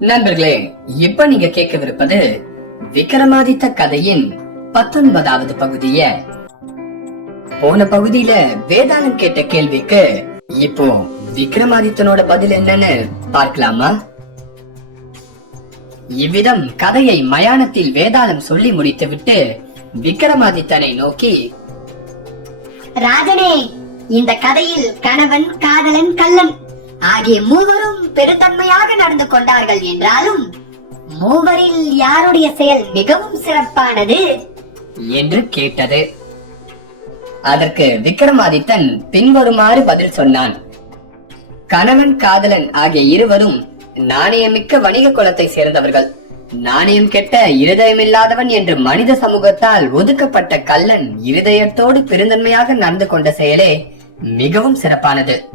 நண்பர்களே இப்ப நீங்க கேட்கவிருப்பது விக்ரமாதித்த கதையின் பத்தொன்பதாவது பகுதிய. போன பகுதியில வேதாளம் கேட்ட கேள்விக்கு இப்போ விக்ரமாதித்தனோட பதில் என்னன்னு பார்க்கலாமா? இவ்விதம் கதையை மயானத்தில் வேதாளம் சொல்லி முடித்துவிட்டு விக்ரமாதித்தனை நோக்கி ராஜனே இந்த கதையில் கணவன் காதலன் கள்ளன் ஆகிய மூவரும் பெருந்தன்மையாக நடந்து கொண்டார்கள் என்றாலும் மூவரில் யாருடைய செயல் மிகவும் சிறப்பானது? என்று கேட்டது. அதற்கு விக்ரமாதித்தன் பின்வருமாறு பதில் சொன்னான். கணவன் காதலன் ஆகிய இருவரும் நாணயமிக்க வணிக குலத்தை சேர்ந்தவர்கள். நாணயம் கெட்ட இருதயமில்லாதவன் என்று மனித சமூகத்தால் ஒதுக்கப்பட்ட கள்ளன் இருதயத்தோடு பெருந்தன்மையாக நடந்து கொண்ட செயலே மிகவும் சிறப்பானது.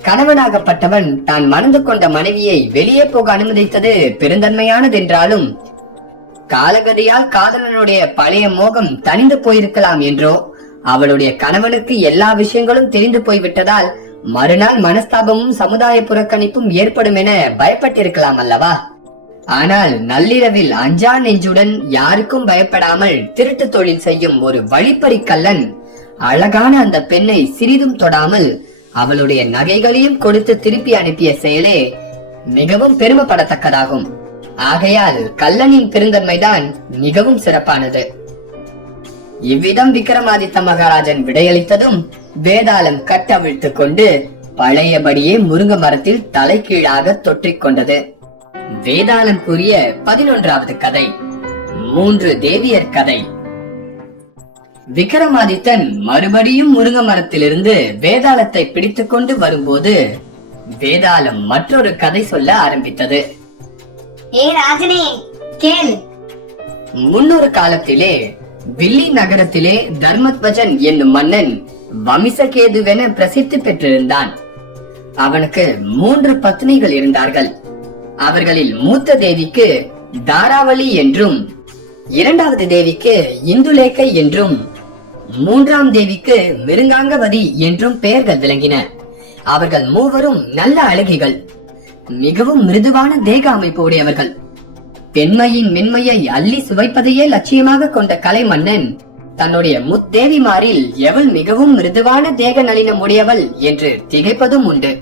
கணவனாகப்பட்டவன் தான் மணந்து கொண்ட மனைவியை வெளியே போக அனுமதித்தது பெருந்தன்மையானது என்றாலும் காலகதியால் காதலனுடைய பழைய மோகம் தணிந்து போயிருக்கலாம் என்றோ அவளுடைய கணவனுக்கு எல்லா விஷயங்களும் தெரிந்து போய்விட்டதால் மறுநாள் மனஸ்தாபமும் சமுதாய புறக்கணிப்பும் ஏற்படும் என பயப்பட்டிருக்கலாம் அல்லவா? ஆனால் நள்ளிரவில் அஞ்சா நெஞ்சுடன் யாருக்கும் பயப்படாமல் திருட்டு தொழில் செய்யும் ஒரு வழிப்பறி கல்லன் அழகான அந்த பெண்ணை சிறிதும் தொடாமல் அவளுடைய நகைகளையும் கொடுத்து திருப்பி அனுப்பிய செயலே மிகவும் பெருமைப்படத்தக்கதாகும். ஆகையால் கல்லனின் பெருந்தன்மைதான் மிகவும் சிறப்பானது. இவ்விதம் விக்ரமாதித்த மகாராஜன் விடையளித்ததும் வேதாளம் கட்டவிழ்த்துக் கொண்டு பழையபடியே முருங்க மரத்தில் தலைகீழாக தொற்றிக் கொண்டது. வேதாளம் கூறிய பதினொன்றாவது கதை மூன்று தேவியர் கதை. விக்ரமாதித்தன் மறுபடியும் முருங்க மரத்திலிருந்து வேதாளத்தை பிடித்துக் கொண்டு வரும்போது வேதாளம் மற்றொரு கதை சொல்ல ஆரம்பித்தது. ஏ ராஜனே கேள். முன்னொரு காலத்திலே வில்லி நகரத்திலே தர்மத்வஜன் என்னும் மன்னன் வமிசகேதுவென பிரசித்தி பெற்றிருந்தான். அவனுக்கு மூன்று பத்னிகள் இருந்தார்கள். அவர்களில் மூத்த தேவிக்கு தாராவளி என்றும் இரண்டாவது தேவிக்கு இந்துலேக்கை என்றும் மூன்றாம் தேவிக்கு மிருங்காங்கவதி என்றும் பெயர்கள் விளங்கின. அவர்கள் மூவரும் நல்ல அழகிகள். மிகவும் மிருதுவான தேக அமைப்பு உடையவர்கள். பெண்மையின் மென்மையை அள்ளி சுவைப்பதையே லட்சியமாக கொண்ட கலைமன்னன் தன்னுடைய முத்தேவிமாரில் எவள் மிகவும் மிருதுவான தேக நளினம் உடையவள் என்று திகைப்பதும் உண்டு.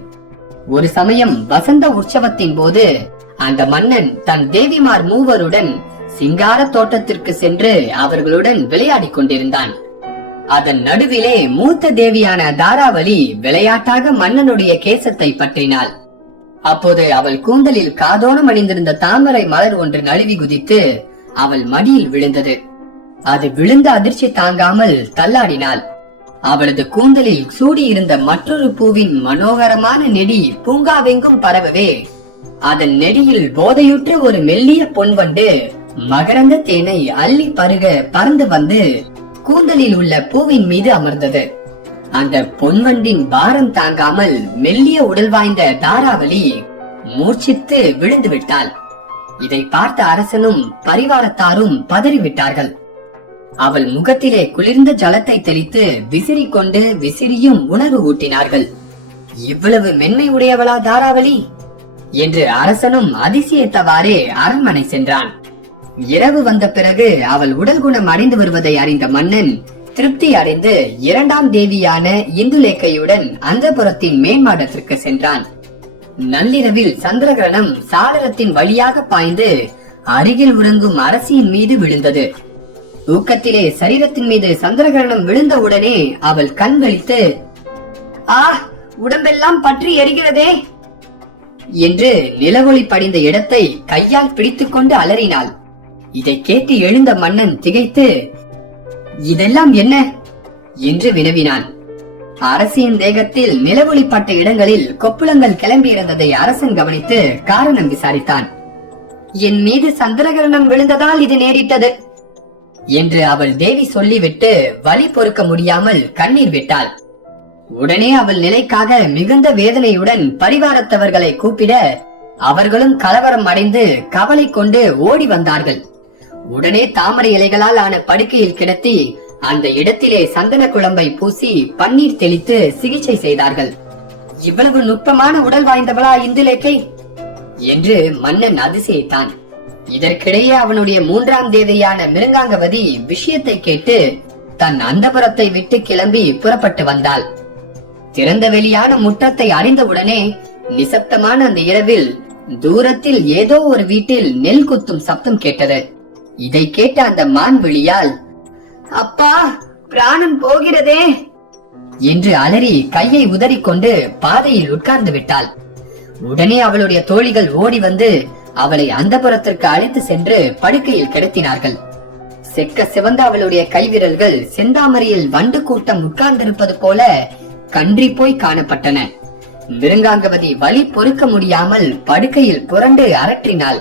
ஒரு சமயம் வசந்த உற்சவத்தின் போது அந்த மன்னன் தன் தேவிமார் மூவருடன் சிங்கார தோட்டத்திற்கு சென்று அவர்களுடன் விளையாடிக் கொண்டிருந்தான். அதன் நடுவிலே மூத்த தேவியான தாராவளி விளையாட்டாக மன்னனுடைய கேசத்தை பற்றினாள். அப்போது அவள் கூந்தலில் காதோரம் அணிந்திருந்த தாமரை மலர் ஒன்று நழுவி குதித்து அவள் மடியில் விழுந்தது. அது விழுந்த அதிர்ச்சி தாங்காமல் தள்ளாடினாள். அவளது கூந்தலில் சூடியிருந்த மற்றொரு பூவின் மனோகரமான நெடி பூங்காவெங்கும் பரவவே அதன் நெடியில் போதையுற்ற ஒரு மெல்லிய பொன்வண்டு மகரந்த தேனை அள்ளி பருக பறந்து வந்து கூந்தலில் உள்ள பூவின் மீது அமர்ந்தது. அந்த பொன்வண்டின் பாரம் தாங்காமல் மெல்லிய உடல் வாய்ந்த தாராவளி மூர்ச்சித்து விழுந்து விட்டாள். இதை பார்த்த அரசனும் பரிவாரத்தாரும் பதறிவிட்டார்கள். அவள் முகத்திலே குளிர்ந்த ஜலத்தை தெளித்து விசிறி கொண்டு விசிறியும் உணர்வு ஊட்டினார்கள். இவ்வளவு மென்மை உடையவளா தாராவளி? என்று அரசனும் அதிசயத்தவாறே அரண்மனை சென்றான். இரவு வந்த பிறகு அவள் உடல் குணம் அடைந்து வருவதை அறிந்த மன்னன் திருப்தி அடைந்து இரண்டாம் தேவியான இந்துலேக்கையுடன் அந்தபுரத்தின் மேன்மாடத்திற்கு சென்றான். நள்ளிரவில் சந்திரகிரகணம் சாளரத்தின் வழியாக பாய்ந்து அருகில் உறங்கும் அரசியின் மீது விழுந்தது. ஊக்கத்திலே சரீரத்தின் மீது சந்திரகிரகணம் விழுந்த உடனே அவள் கண்களித்து ஆ உடம்பெல்லாம் பற்றி எரிகிறதே! என்று நிலவொளி படிந்த இடத்தை கையால் பிடித்துக்கொண்டு அலறினாள். இதை கேட்டு எழுந்த மன்னன் திகைத்து இதெல்லாம் என்ன? என்று வினவினான். அரசியின் தேகத்தில் நிலவொளிப்பட்ட இடங்களில் கொப்புளங்கள் கிளம்பியிருந்ததை அரசன் கவனித்து காரணம் விசாரித்தான். என் மீது சந்திரகிரணம் விழுந்ததால் இது நேரிட்டது என்று அவள் தேவி சொல்லிவிட்டு வலி பொறுக்க முடியாமல் கண்ணீர் விட்டாள். உடனே அவள் நிலைக்காக மிகுந்த வேதனையுடன் பரிவாரத்தவர்களை கூப்பிட அவர்களும் கலவரம் அடைந்து கவலை கொண்டு ஓடி வந்தார்கள். உடனே தாமரை இலைகளால் ஆன படுக்கையில் கிடத்தி அந்த இடத்திலே சந்தன குழம்பை பூசி பன்னீர் தெளித்து சிகிச்சை செய்தார்கள். இவ்வளவு நுட்பமான உடல் வாய்ந்தவளா இந்துலேக்கை? என்று மன்னன் அதிசயித்தான். இதற்கிடையே அவனுடைய மூன்றாம் தேவியான மிருங்காங்கவதி விஷயத்தை கேட்டு தன் அந்தபுரத்தை விட்டு கிளம்பி புறப்பட்டு வந்தாள். திறந்த வெளியான முற்றத்தை அறிந்தவுடனே நிசப்தமான அந்த இரவில் தூரத்தில் ஏதோ ஒரு வீட்டில் நெல் குத்தும் சப்தம் கேட்டது. இதை கேட்ட அந்த மான் விழியால் அப்பா பிராணம் போகிறதே! என்று அலறி கையை உதறிக்கொண்டு பாதையில் உட்கார்ந்து விட்டாள். உடனே அவளுடைய தோழிகள் ஓடி வந்து அவளை அந்தபுரத்திற்கு அழைத்து சென்று படுக்கையில் கிடத்தினார்கள். செக்க சிவந்த அவளுடைய கைவிரல்கள் செந்தாமரையில் வண்டு கூட்டம் உட்கார்ந்திருப்பது போல கன்றி போய் காணப்பட்டன. மிருங்காங்கவதி வலி பொறுக்க முடியாமல் படுக்கையில் புரண்டு அரற்றினாள்.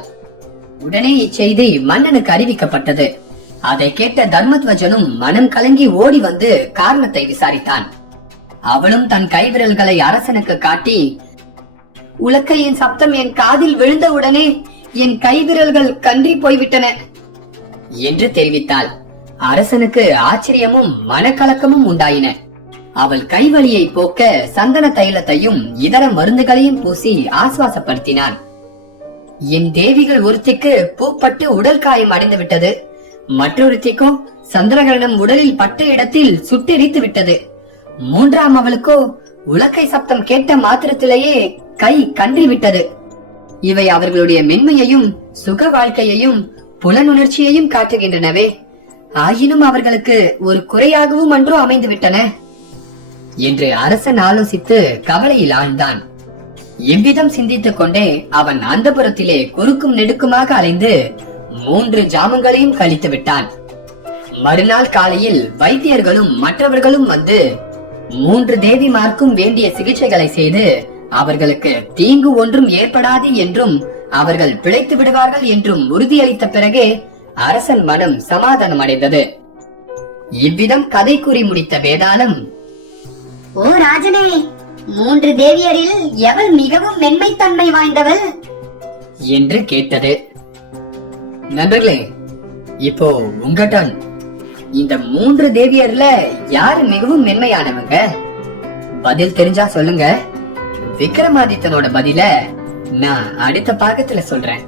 உடனே இச்செய்தி மன்னனுக்கு அறிவிக்கப்பட்டது. அதை கேட்ட தர்மத்வஜனும் மனம் கலங்கி ஓடி வந்து காரணத்தை விசாரித்தான். அவளும் தன் கைவிரல்களை அரசனுக்கு காட்டி உலக்கையின் சப்தம் என் காதில் விழுந்தவுடனே என் கைவிரல்கள் கன்றி போய்விட்டன என்று தெரிவித்தாள். அரசனுக்கு ஆச்சரியமும் மனக்கலக்கமும் உண்டாயின. அவள் கைவலியை போக்க சந்தன தைலத்தையும் இதர மருந்துகளையும் பூசி ஆசுவாசப்படுத்தினான் என் தேவிகள் ஒருத்திக்கு பூப்பட்டு உடல் காயம் அடைந்து விட்டது மற்றொருத்திக்கும் சந்திரகிரகணம் உடலில் பட்ட இடத்தில் சுட்டெரித்து விட்டது. மூன்றாம் அவளுக்கோ உலக்கை சப்தம் கேட்ட மாத்திரத்திலேயே கை கன்றி விட்டது. இவை அவர்களுடைய மென்மையையும் சுக வாழ்க்கையையும் புலனுணர்ச்சியையும் காட்டுகின்றனவே. ஆயினும் அவர்களுக்கு ஒரு குறையாகவும் அன்றோ அமைந்து விட்டன என்று அரசன் ஆலோசித்து கவலையில் ஆழ்ந்தான். இவ்விதம் சிந்தித்துக் கொண்டே அவன் அந்தபுரத்திலே குறுக்கும் நெடுக்குமாக அலைந்து மூன்று ஜாமங்களையும் கழித்து விட்டான். மறுநாள் காலையில் வைத்தியர்களும் மற்றவர்களும் வந்து மூன்று தேவிமார்க்கும் வேண்டிய சிகிச்சைகளை செய்து அவர்களுக்கு தீங்கு ஒன்றும் ஏற்படாது என்றும் அவர்கள் பிழைத்து விடுவார்கள் என்றும் உறுதியளித்த பிறகே அரசன் மனம் சமாதானம் அடைந்தது. இவ்விதம் கதை கூறி முடித்த வேதாளம். ஓ ராஜனே மூன்று தேவியரில் எவள் மிகவும் மென்மைத்தன்மை வாய்ந்தவள்? என்று கேட்டது. நண்பர்களே இப்போ உங்க turn. இந்த மூன்று தேவியர்ல யாரு மிகவும் மென்மையானவங்க? பதில் தெரிஞ்சா சொல்லுங்க. விக்ரமாதித்தனோட பதில நான் அடுத்த பாகத்துல சொல்றேன்.